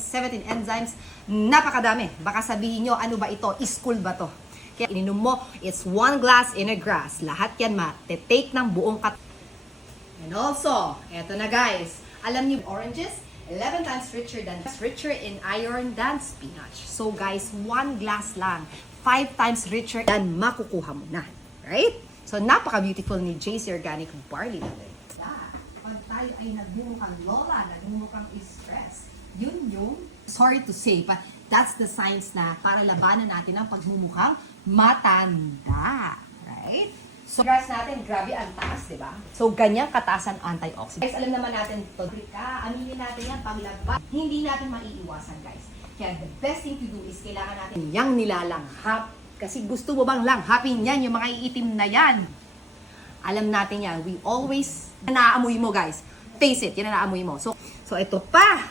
vitamins, 17 enzymes. Napakadami. Baka sabihin nyo, ano ba ito? Iskul ba to? Kaya ininom mo, it's 1 glass in a grass. Lahat yan take ng buong And also, eto na guys. Alam niyo, oranges, 11 times richer in iron than spinach. So guys, 1 glass lang. 5 times richer than makukuha mo na. Right? So, napaka-beautiful ni JC Organic Barley natin. Pag tayo ay nagmumukhang lola, nagmumukhang stress, yun yung, sorry to say, but that's the signs na para labanan natin ang pagmumukhang matanda. Right? So, grass natin, grabe ang taas, di ba? So, ganyang kataas ang antioxidant. Guys, alam naman natin to. Aminin natin yan, paglabas. Hindi natin maiiwasan, guys. Kaya the best thing to do is kailangan natin yang nilalanghap. Kasi gusto mo bang langhapin yan, yung mga iitim na yan? Alam natin yan. We always, naamoy mo guys. Face it, yan ang naamoy mo. So ito pa.